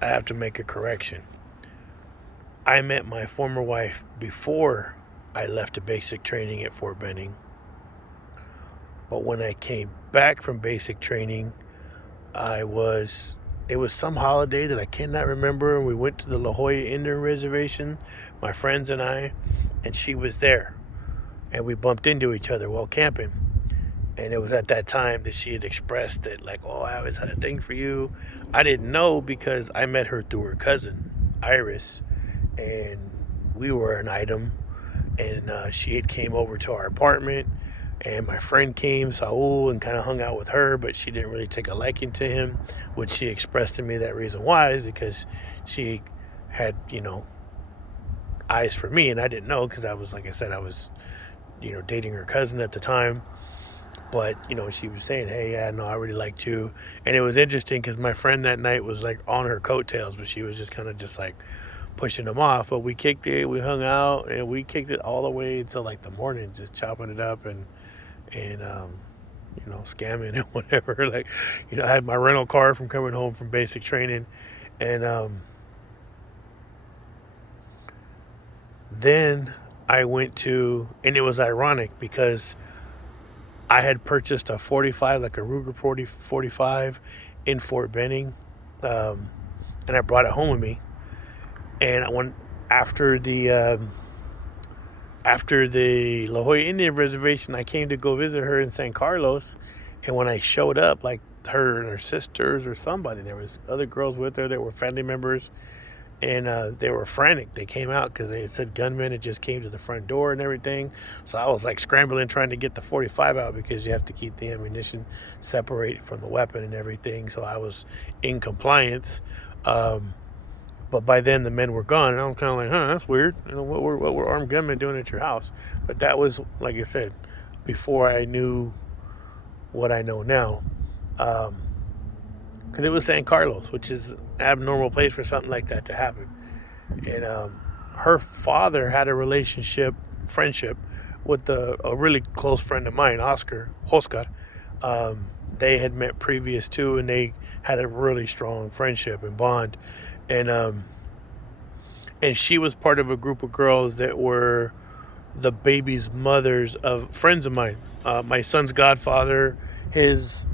I have to make a correction. I met my former wife before I left the basic training at Fort Benning. But when I came back from basic training, it was some holiday that I cannot remember, and we went to the La Jolla Indian Reservation, my friends and I, and she was there. And we bumped into each other while camping. And it was at that time that she had expressed that, like, oh, I always had a thing for you. I didn't know because I met her through her cousin, Iris, and we were an item. And she had came over to our apartment, and my friend came, Saul, and kind of hung out with her, but she didn't really take a liking to him, which she expressed to me that reason why is because she had, eyes for me, and I didn't know because I was, like I said, I was, dating her cousin at the time. But, she was saying, hey, yeah, no, I really liked you. And it was interesting because my friend that night was like on her coattails, but she was just kind of just like pushing them off. But we kicked it, we hung out, and we kicked it all the way until like the morning, just chopping it up and scamming and whatever. Like, I had my rental car from coming home from basic training. And then I went to, and it was ironic because I had purchased a 45, like a Ruger 45 in Fort Benning, and I brought it home with me. And I went after the La Jolla Indian Reservation, I came to go visit her in San Carlos. And when I showed up, like her and her sisters or somebody, there was other girls with her that were family members, and they were frantic. They came out because they had said gunmen had just came to the front door and everything. So I was like scrambling trying to get the 45 out because you have to keep the ammunition separated from the weapon and everything. So I was in compliance. But by then the men were gone, and I was kind of like, that's weird. What were armed gunmen doing at your house? But that was, like I said, before I knew what I know now. Because it was San Carlos, which is an abnormal place for something like that to happen. And her father had a friendship with a really close friend of mine, Oscar. They had met previous to, and they had a really strong friendship and bond. And she was part of a group of girls that were the baby's mothers of friends of mine. My son's godfather, his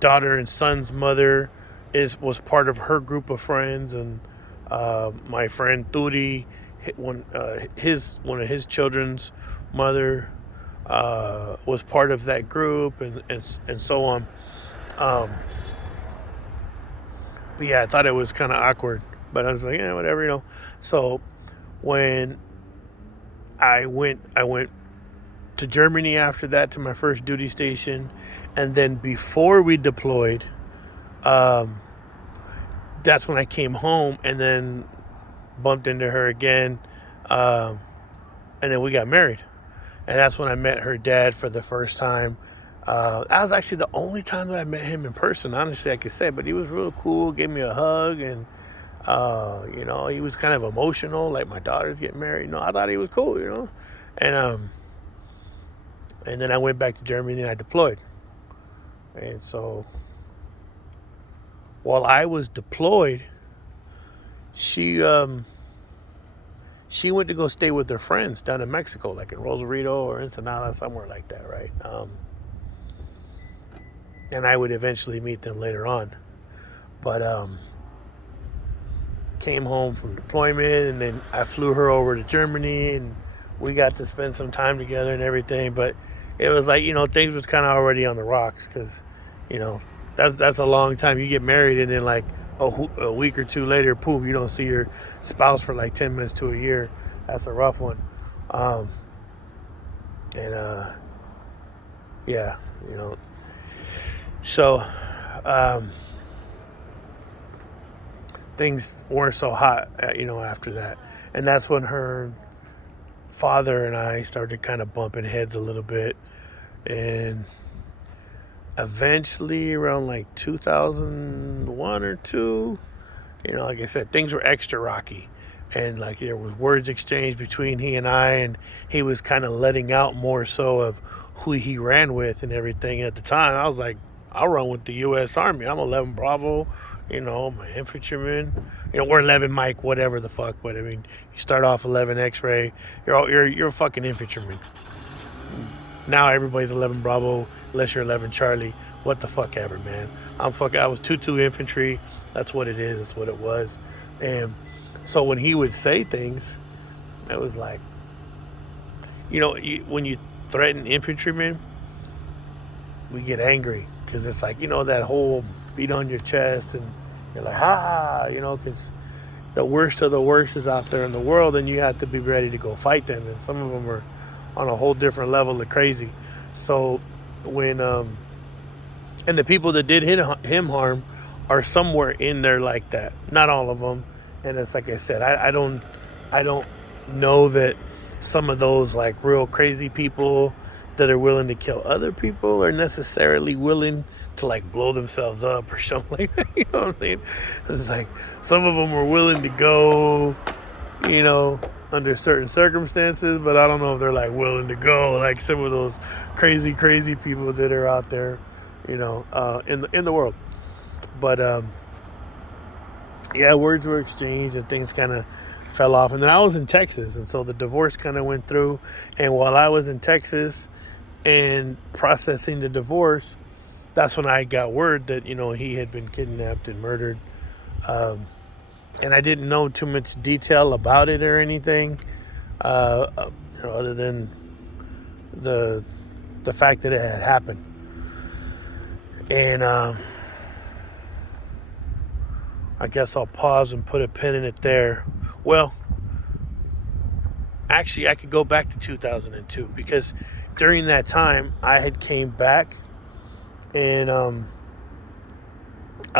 daughter and son's mother was part of her group of friends, and my friend Turi, one of his children's mother was part of that group, and so on. But yeah, I thought it was kind of awkward, but I was like, yeah, whatever. So when I went to Germany after that, to my first duty station, and then before we deployed, that's when I came home and then bumped into her again, and then we got married, and that's when I met her dad for the first time. That was actually the only time that I met him in person, honestly, I could say. But he was real cool, gave me a hug, and he was kind of emotional, like my daughter's getting married. I thought he was cool, and then I went back to Germany and I deployed. And so while I was deployed, she went to go stay with her friends down in Mexico, like in Rosarito or Ensenada, somewhere like that, right? And I would eventually meet them later on. But came home from deployment, and then I flew her over to Germany, and we got to spend some time together and everything. But it was like, things was kind of already on the rocks because, that's a long time. You get married, and then like a week or two later, boom, you don't see your spouse for like 10 minutes to a year. That's a rough one. Yeah, So things weren't so hot, after that. And that's when her father and I started kind of bumping heads a little bit. And eventually around like 2001 or 2, like I said, things were extra rocky. And like there was words exchanged between he and I, and he was kind of letting out more so of who he ran with and everything. At the time, I was like, I'll run with the U.S. Army. I'm 11 Bravo. I'm an infantryman. We're 11 Mike, whatever the fuck. But I mean, you start off 11 X-ray. You're a fucking infantryman. Now everybody's 11 Bravo, unless you're 11 Charlie. What the fuck ever, man. I was 2-2 infantry. That's what it is. That's what it was. And so when he would say things, it was like, when you threaten infantrymen, we get angry because it's like, that whole beat on your chest and you're like, because the worst of the worst is out there in the world and you have to be ready to go fight them. And some of them are on a whole different level of crazy. So when, and the people that did him harm are somewhere in there like that. Not all of them. And it's like I said, I don't know that some of those like real crazy people that are willing to kill other people are necessarily willing to like blow themselves up or something like that. You know what I'm saying? It's like some of them were willing to go, under certain circumstances, but I don't know if they're like willing to go like some of those crazy people that are out there, in the world. But words were exchanged and things kind of fell off. And then I was in Texas, and so the divorce kind of went through. And while I was in Texas and processing the divorce, that's when I got word that, he had been kidnapped and murdered. And I didn't know too much detail about it or anything, other than the fact that it had happened. And I guess I'll pause and put a pin in it there. Well, actually, I could go back to 2002 because during that time, I had came back and I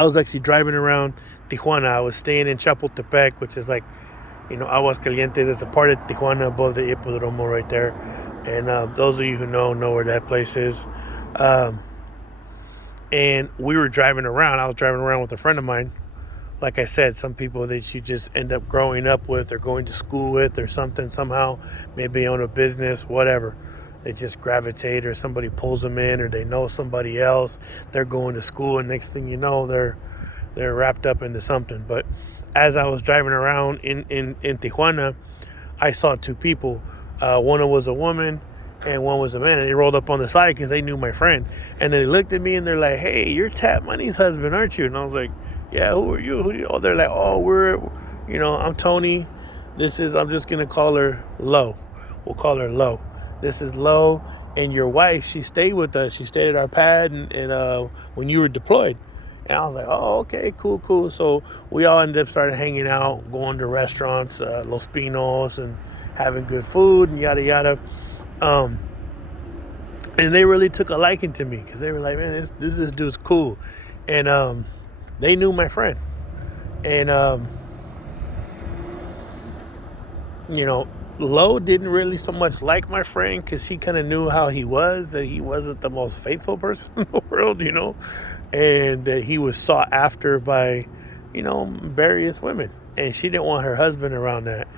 was actually driving around Tijuana. I was staying in Chapultepec, which is like, Aguascalientes. It's a part of Tijuana above the Hippodromo right there. And those of you who know where that place is. And we were driving around. I was driving around with a friend of mine. Like I said, some people that you just end up growing up with or going to school with or something somehow, maybe own a business, whatever. They just gravitate or somebody pulls them in or they know somebody else. They're going to school and next thing you know, they're wrapped up into something. But as I was driving around in Tijuana, I saw two people. One was a woman and one was a man. And they rolled up on the side because they knew my friend. And they looked at me and they're like, "Hey, you're Tap Money's husband, aren't you?" And I was like, "Yeah, who are you?" Oh, they're like, "Oh, I'm Tony. I'm just going to call her Lo. We'll call her Lo. This is Lo, and your wife, she stayed with us. She stayed at our pad and when you were deployed." And I was like, "Oh, okay, cool." So we all ended up starting hanging out, going to restaurants, Los Pinos, and having good food and yada, yada. And they really took a liking to me because they were like, "Man, this dude's cool." And they knew my friend. And, Lo didn't really so much like my friend because he kind of knew how he was, that he wasn't the most faithful person in the world, and that he was sought after by, various women. And she didn't want her husband around that.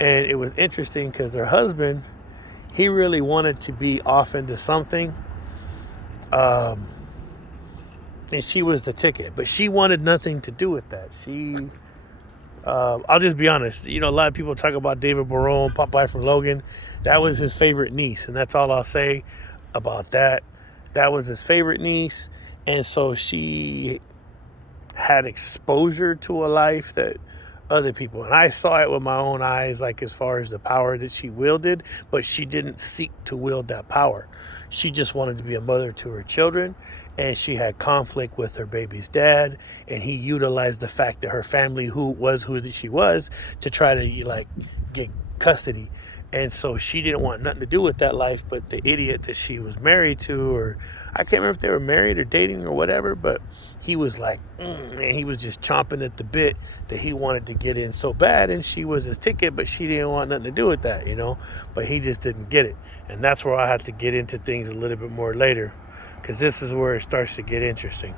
And it was interesting because her husband, he really wanted to be off into something. And she was the ticket, but she wanted nothing to do with that. I'll just be honest. A lot of people talk about David Barone, Popeye from Logan. That was his favorite niece, and that's all I'll say about that. That was his favorite niece, and so she had exposure to a life that other people, and I saw it with my own eyes, like as far as the power that she wielded, but she didn't seek to wield that power. She just wanted to be a mother to her children. And she had conflict with her baby's dad, and he utilized the fact that her family who she was to try to get custody. And so she didn't want nothing to do with that life, but the idiot that she was married to, or I can't remember if they were married or dating or whatever, but he was like, and he was just chomping at the bit that he wanted to get in so bad, and she was his ticket, but she didn't want nothing to do with that, but he just didn't get it. And that's where I had to get into things a little bit more later, because this is where it starts to get interesting.